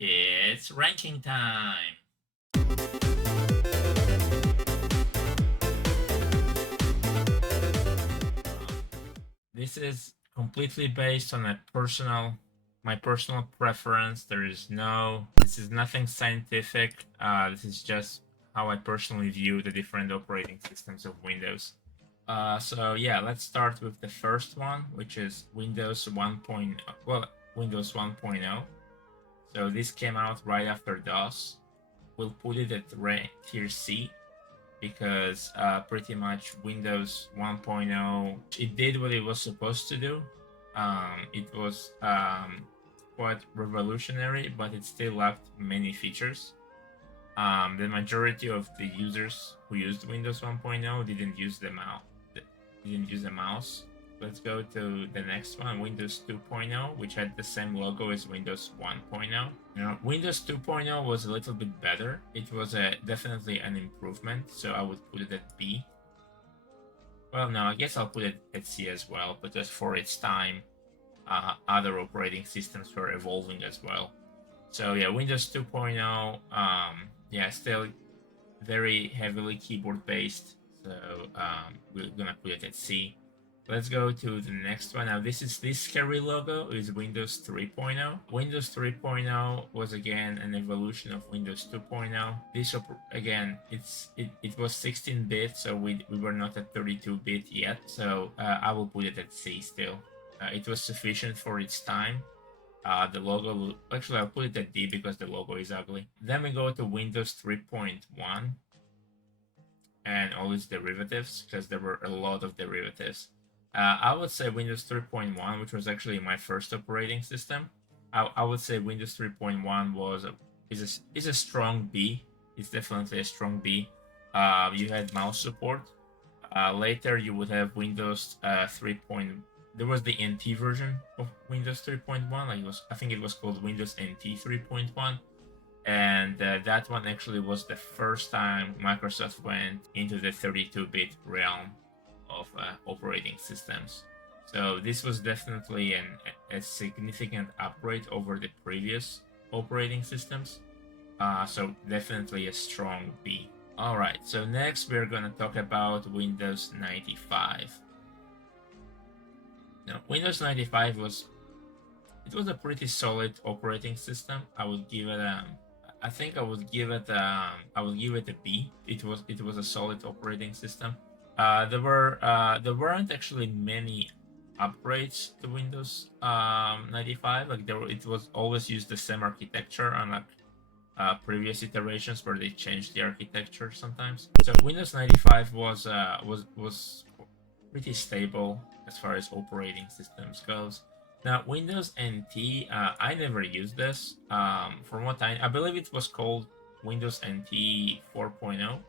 It's ranking time! This is completely based on my personal preference. This is nothing scientific. This is just how I personally view the different operating systems of Windows. So yeah, let's start with the first one, which is Windows 1.0. Well, Windows 1.0. So this came out right after DOS. We'll put it at tier C because pretty much Windows 1.0 it did what it was supposed to do. It was quite revolutionary, but it still lacked many features. The majority of the users who used Windows 1.0 didn't use the mouse. Let's go to the next one, Windows 2.0, which had the same logo as Windows 1.0. Windows 2.0 was a little bit better. It was definitely an improvement, so I would put it at B. Well, no, I guess I'll put it at C as well, because for its time, other operating systems were evolving as well. So yeah, Windows 2.0, yeah, still very heavily keyboard based. So we're gonna put it at C. Let's go to the next one. Now this scary logo is Windows 3.0. Windows 3.0 was again an evolution of Windows 2.0. This again, it was 16-bit, so we were not at 32-bit yet. So I will put it at C still. It was sufficient for its time. The logo, actually I'll put it at D because the logo is ugly. Then we go to Windows 3.1 and all its derivatives, because there were a lot of derivatives. I would say Windows 3.1, which was actually my first operating system. I would say Windows 3.1 is a strong B. It's definitely a strong B. You had mouse support. Later, you would have Windows 3. There was the NT version of Windows 3.1. I think it was called Windows NT 3.1. And that one actually was the first time Microsoft went into the 32-bit realm of operating systems. So this was definitely a significant upgrade over the previous operating systems. So definitely a strong B. Alright, so next we're going to talk about Windows 95. Now, Windows 95 was a pretty solid operating system. I would give it I think I would give it a B. It was a solid operating system. There weren't actually many upgrades to Windows 95. It was always used the same architecture, unlike previous iterations where they changed the architecture sometimes. So Windows 95 was pretty stable as far as operating systems goes. Now, Windows NT, I never used this. From what I believe it was called Windows NT 4.0.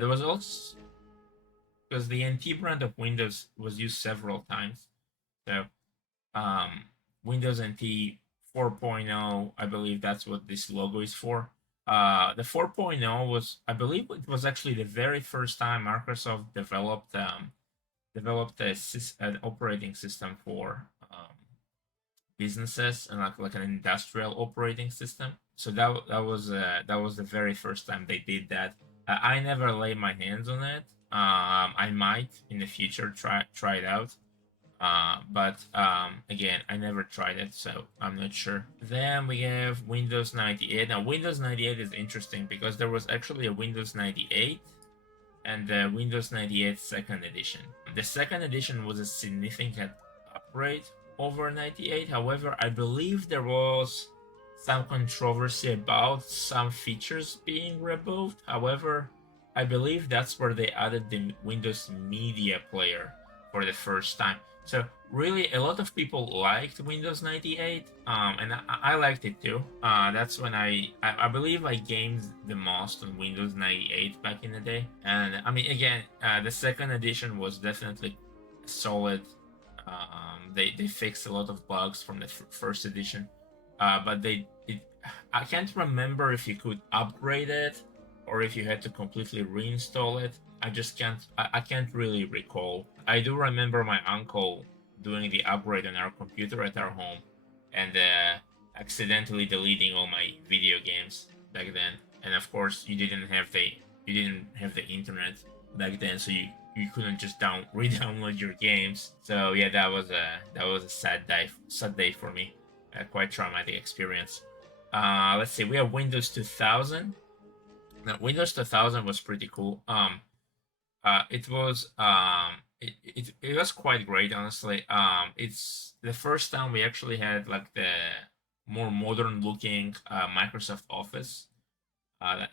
There was also, because the NT brand of Windows was used several times. So, um, Windows NT 4.0, I believe that's what this logo is for. The 4.0 was, I believe it was actually the very first time Microsoft developed an operating system for businesses and like an industrial operating system. So that was the very first time they did that. I never laid my hands on it. I might in the future try it out. But again, I never tried it, so I'm not sure. Then we have Windows 98. Now, Windows 98 is interesting because there was actually a Windows 98 and the Windows 98 second edition. The second edition was a significant upgrade over 98. However, I believe there was some controversy about some features being removed. However, I believe that's where they added the Windows Media Player for the first time. So really, a lot of people liked Windows 98, and I liked it too. That's when I believe I gamed the most on Windows 98 back in the day. And I mean, again, the second edition was definitely solid. They fixed a lot of bugs from the first edition, but I can't remember if you could upgrade it or if you had to completely reinstall it. I just I can't really recall. I do remember my uncle doing the upgrade on our computer at our home, and accidentally deleting all my video games back then. And of course, you didn't have the internet back then, so you couldn't just re-download your games. So yeah, that was a sad day for me. A quite traumatic experience. Let's see, we have Windows 2000. Now, Windows 2000 was pretty cool. It was quite great, honestly. It's the first time we actually had like the more modern looking Microsoft Office.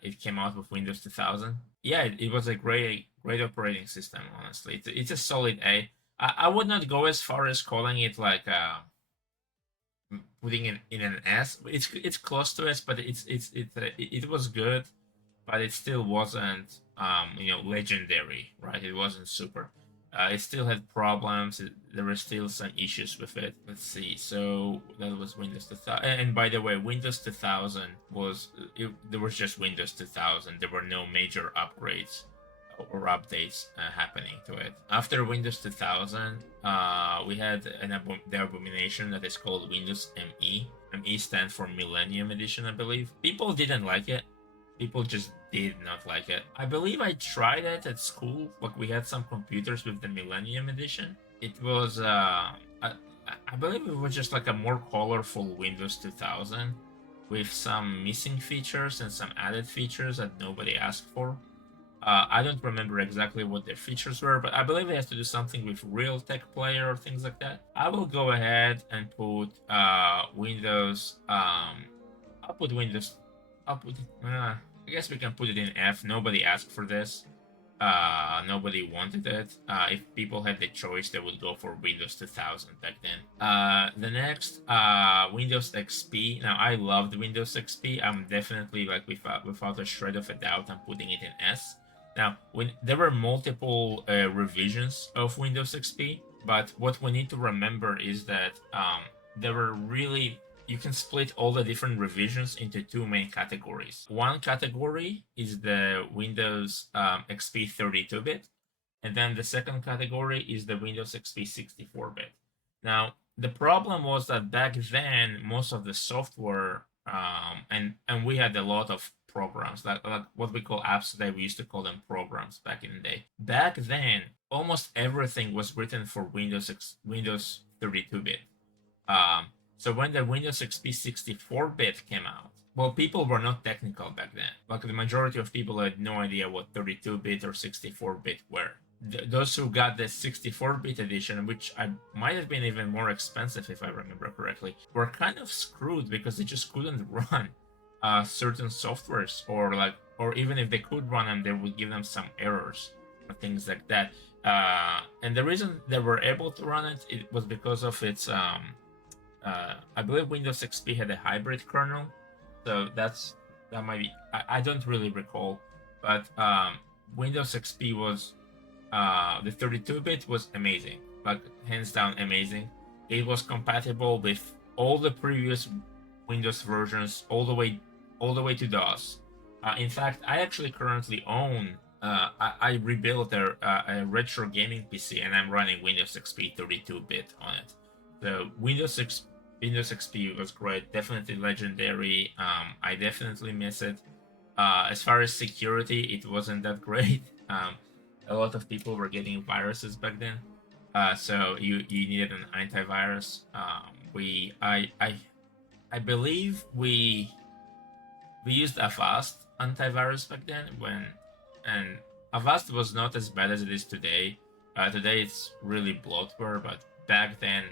It came out with Windows 2000. Yeah, it was a great operating system. Honestly, it's a solid A. I would not go as far as calling it like putting it in an S. It's close to S, but it was good, but it still wasn't legendary, right? It wasn't super. It still had problems. There were still some issues with it. Let's see. So that was Windows 2000. And by the way, Windows 2000 there was just Windows 2000. There were no major upgrades or updates happening to it. After Windows 2000, we had the abomination that is called Windows ME. ME stands for Millennium Edition, I believe. People didn't like it. People just did not like it. I believe I tried it at school. Like we had some computers with the Millennium Edition. It was, I believe it was just like a more colorful Windows 2000 with some missing features and some added features that nobody asked for. I don't remember exactly what their features were, but I believe it has to do something with Realtek Player or things like that. I will go ahead and put Windows. I'll put Windows. I'll put. I guess we can put it in F. Nobody asked for this. Nobody wanted it. If people had the choice, they would go for Windows 2000 back then. The next, Windows XP. Now, I loved Windows XP. I'm definitely, like, without a shred of a doubt, I'm putting it in S. Now, there were multiple revisions of Windows XP, but what we need to remember is that there were really you can split all the different revisions into two main categories. One category is the Windows XP 32-bit, and then the second category is the Windows XP 64-bit. Now, the problem was that back then, most of the software, and we had a lot of programs, like what we call apps today, we used to call them programs back in the day. Back then, almost everything was written for Windows 32-bit. So when the Windows XP 64-bit came out, well, people were not technical back then. Like the majority of people had no idea what 32-bit or 64-bit were. Those who got the 64-bit edition, which might have been even more expensive if I remember correctly, were kind of screwed because they just couldn't run certain softwares, or even if they could run them, they would give them some errors or things like that. And the reason they were able to run it was because of its I believe Windows XP had a hybrid kernel, so that might be. I don't really recall, but Windows XP was the 32-bit was amazing, like hands down amazing. It was compatible with all the previous Windows versions, all the way to DOS. In fact, I actually currently own. I rebuilt a retro gaming PC, and I'm running Windows XP 32-bit on it. So Windows XP was great, definitely legendary. I definitely miss it. As far as security, it wasn't that great. A lot of people were getting viruses back then, so you needed an antivirus. I believe we used Avast antivirus back then and Avast was not as bad as it is today. Today it's really bloatware, but back then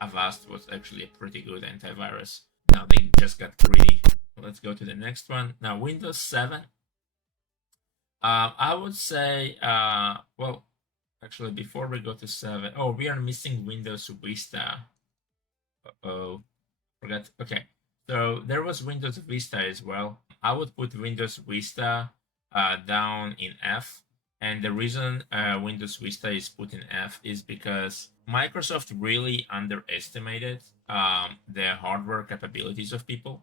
Avast was actually a pretty good antivirus. Now they just got greedy. Let's go to the next one. Now Windows 7. I would say, well, actually before we go to 7, we are missing Windows Vista. Uh-oh, forgot. Okay, so there was Windows Vista as well. I would put Windows Vista down in F. And the reason Windows Vista is put in F is because Microsoft really underestimated the hardware capabilities of people.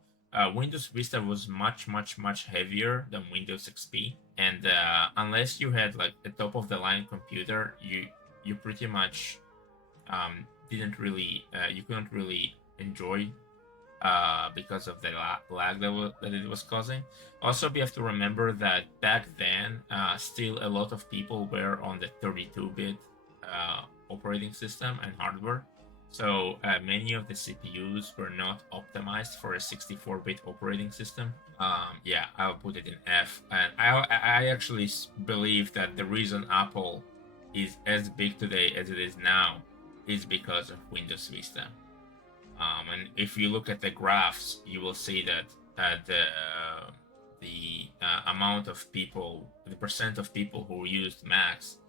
Windows Vista was much, much, much heavier than Windows XP, and unless you had like a top of the line computer, you pretty much didn't really you couldn't really enjoy because of the lag that it was causing. Also, we have to remember that back then, still a lot of people were on the 32-bit operating system and hardware. So many of the CPUs were not optimized for a 64-bit operating system. Yeah, I'll put it in F. And I actually believe that the reason Apple is as big today as it is now is because of Windows Vista. And if you look at the graphs, you will see that the amount of people, the percent of people who used Macs,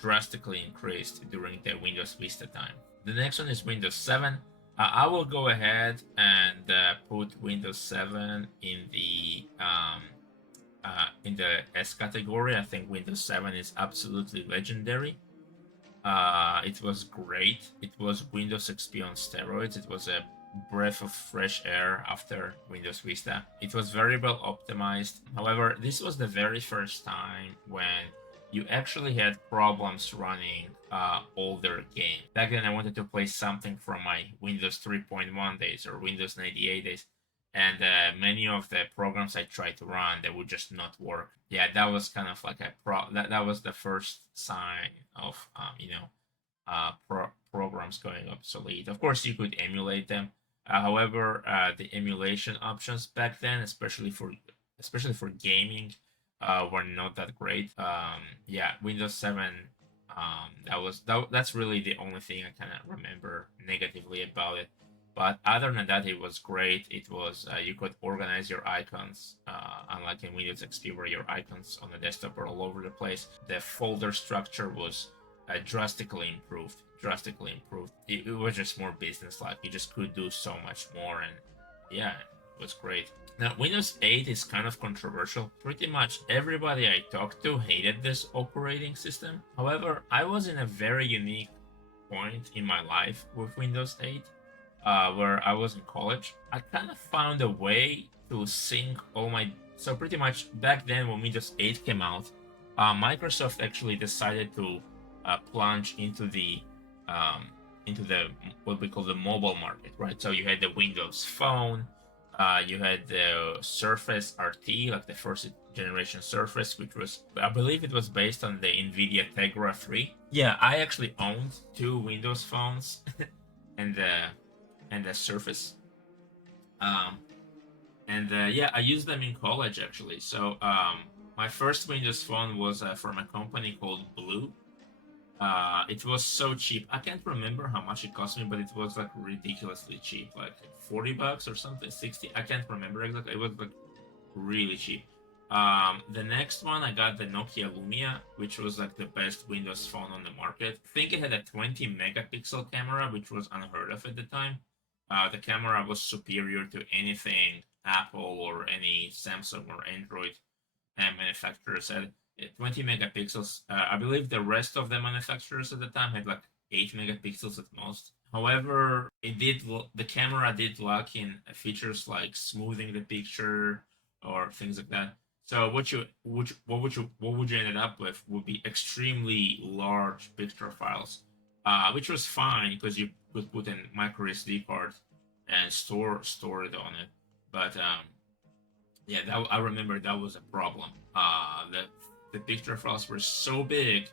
drastically increased during the Windows Vista time. The next one is Windows 7. I will go ahead and put Windows 7 in the S category. I think Windows 7 is absolutely legendary. It was great. It was Windows XP on steroids. It was a breath of fresh air after Windows Vista. It was very well optimized. However, this was the very first time when you actually had problems running older games. Back then, I wanted to play something from my Windows 3.1 days or Windows 98 days, and many of the programs I tried to run, they would just not work. Yeah, that was kind of like that was the first sign of programs going obsolete. Of course, you could emulate them. However, the emulation options back then, especially for gaming, were not that great. Yeah, Windows 7. That's really the only thing I kind of remember negatively about it. But other than that, it was great. It was you could organize your icons, unlike in Windows XP, where your icons on the desktop are all over the place. The folder structure was drastically improved. Drastically improved. It was just more business-like. You just could do so much more, and yeah, it was great. Now, Windows 8 is kind of controversial. Pretty much everybody I talked to hated this operating system. However, I was in a very unique point in my life with Windows 8, where I was in college. I kind of found a way to sync all my. So, pretty much back then, when Windows 8 came out, Microsoft actually decided to plunge um, into the what we call the mobile market, right? So you had the Windows Phone, you had the Surface RT, like the first generation Surface, which was, I believe, it was based on the NVIDIA Tegra 3. Yeah, I actually owned two Windows phones, and the Surface. Um, and yeah, I used them in college actually. So my first Windows phone was from a company called Blue. It was so cheap. I can't remember how much it cost me, but it was like ridiculously cheap, like $40 or something, 60. I can't remember exactly. It was like really cheap. The next one I got the Nokia Lumia, which was like the best Windows phone on the market. I think it had a 20 megapixel camera, which was unheard of at the time. The camera was superior to anything Apple or any Samsung or Android manufacturers had. 20 megapixels. I believe the rest of the manufacturers at the time had like 8 megapixels at most. However, the camera did lack in features like smoothing the picture or things like that. So what would you end up with would be extremely large picture files, which was fine because you could put in micro SD card and store it on it. But yeah, I remember that was a problem. The picture files were so big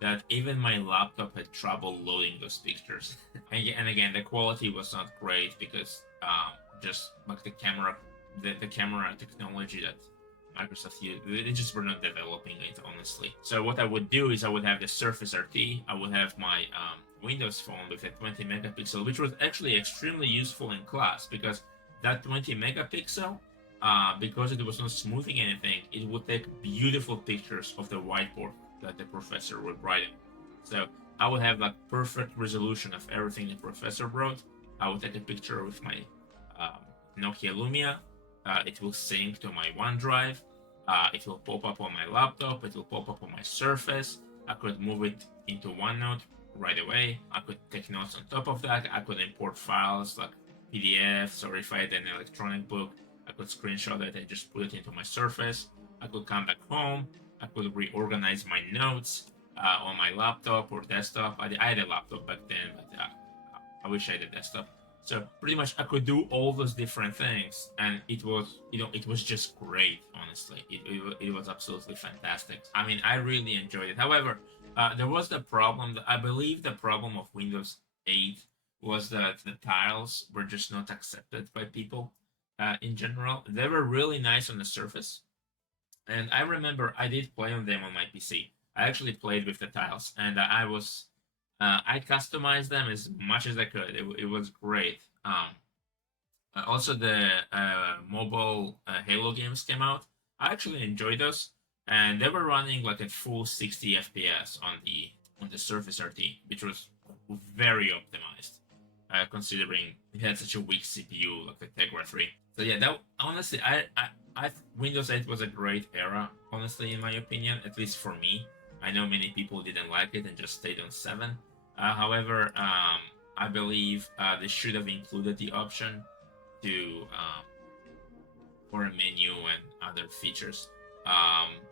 that even my laptop had trouble loading those pictures. And again, the quality was not great because just like the camera technology that Microsoft used, they just were not developing it honestly. So what I would do is I would have the Surface RT, I would have my Windows phone with a 20 megapixel, which was actually extremely useful in class because that 20 megapixel, because it was not smoothing anything, it would take beautiful pictures of the whiteboard that the professor would write in. So I would have like perfect resolution of everything the professor wrote. I would take a picture with my um, Nokia Lumia. It will sync to my OneDrive. It will pop up on my laptop. It will pop up on my Surface. I could move it into OneNote right away. I could take notes on top of that. I could import files like PDFs, or if I had an electronic book, I could screenshot it and just put it into my Surface. I could come back home. I could reorganize my notes on my laptop or desktop. I had a laptop back then, but I wish I had a desktop. So pretty much I could do all those different things, and it was, it was just great. Honestly, it was absolutely fantastic. I mean, I really enjoyed it. However, there was the problem. I believe the problem of Windows 8 was that the tiles were just not accepted by people. In general, they were really nice on the surface, and I remember I did play on them on my PC. I actually played with the tiles, and I customized them as much as I could. It was great. Also, the mobile Halo games came out. I actually enjoyed those, and they were running like at full 60 FPS on the Surface RT, which was very optimized, considering it had such a weak CPU like the Tegra 3. So yeah, that honestly, I Windows 8 was a great era. Honestly, in my opinion, at least for me. I know many people didn't like it and just stayed on 7. However, I believe they should have included the option to for a menu and other features.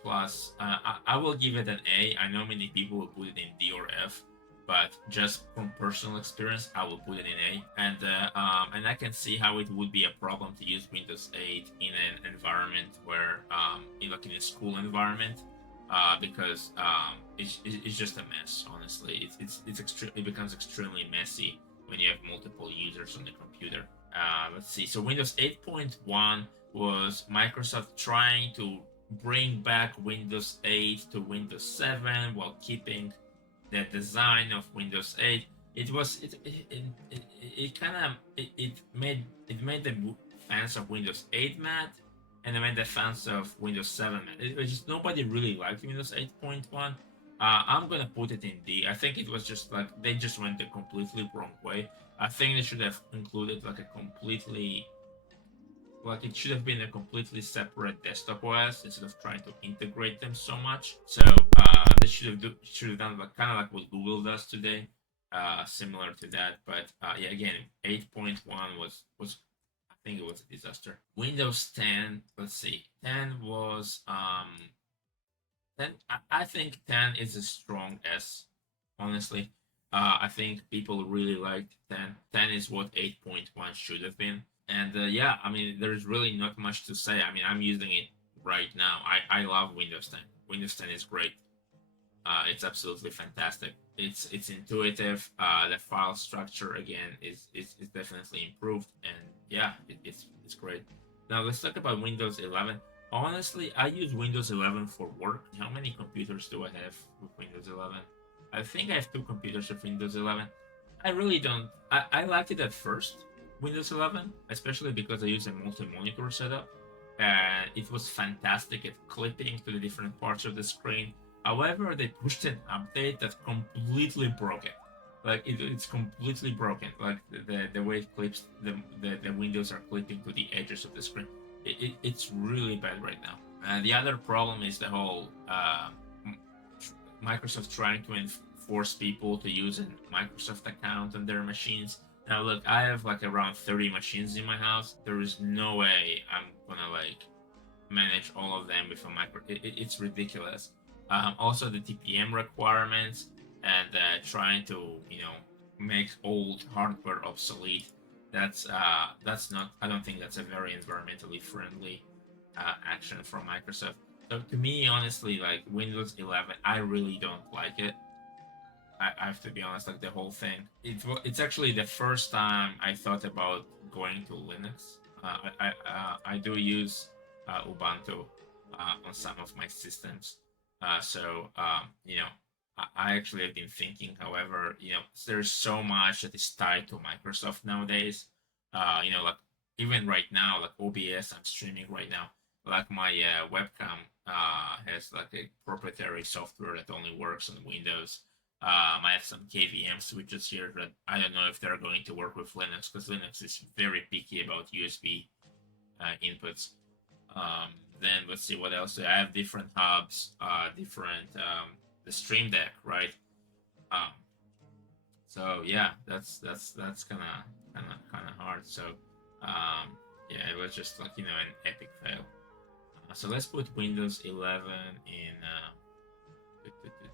Plus, I will give it an A. I know many people will put it in D or F, but just from personal experience, I will put it in A. And I can see how it would be a problem to use Windows 8 in an environment where, like in a school environment, because it's just a mess. Honestly, it becomes extremely messy when you have multiple users on the computer. Let's see. So Windows 8.1 was Microsoft trying to bring back Windows 8 to Windows 7 while keeping the design of Windows 8. It was it kind of it made the fans of Windows 8 mad, and it made the fans of Windows 7 mad. It was just nobody really liked Windows 8.1. I'm gonna put it in D. I think it was just like they just went the completely wrong way. I think they should have included like it should have been a completely separate desktop OS instead of trying to integrate them so much. So they should have done like kind of like what Google does today, similar to that. But yeah, again, 8.1 was I think it was a disaster. Windows 10, let's see, 10 was 10. I think 10 is a strong S, honestly. I think people really liked 10. 10 is what 8.1 should have been. And yeah, I mean, there's really not much to say. I mean, I'm using it right now. I love Windows 10. Windows 10 is great. It's absolutely fantastic. It's intuitive. The file structure again is definitely improved, and yeah, it's great. Now let's talk about Windows 11. Honestly, I use Windows 11 for work. How many computers do I have with Windows 11? I think I have two computers with Windows 11. I really don't. I liked it at first, Windows 11, especially because I use a multi-monitor setup. And it was fantastic at clipping to the different parts of the screen. However, they pushed an update that completely broke it. Like it's completely broken. Like the way it clips, the windows are clipping to the edges of the screen. It's really bad right now. And the other problem is the whole Microsoft trying to force people to use a Microsoft account on their machines. Now, look, I have like around 30 machines in my house. There is no way I'm gonna like manage all of them with a micro. It's ridiculous. Also, the TPM requirements and trying to make old hardware obsolete. That's not. I don't think that's a very environmentally friendly action from Microsoft. So to me, honestly, like Windows 11, I really don't like it. I have to be honest, like the whole thing. It's actually the first time I thought about going to Linux. I do use Ubuntu on some of my systems, so I actually have been thinking. However, there's so much that is tied to Microsoft nowadays. Like even right now, like OBS, I'm streaming right now. Like my webcam has like a proprietary software that only works on Windows. I have some KVM switches here, but I don't know if they're going to work with Linux because Linux is very picky about USB inputs. Then let's see what else. I have different hubs, different the Stream Deck, right? Um, so yeah, that's kind of hard. So yeah, it was just like an epic fail. So let's put Windows 11 in.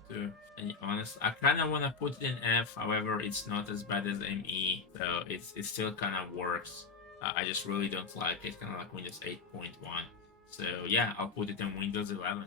to be honest. I kind of want to put it in F. However, it's not as bad as ME, so it still kind of works. I just really don't like it, kind of like Windows 8.1. So yeah, I'll put it in Windows 11.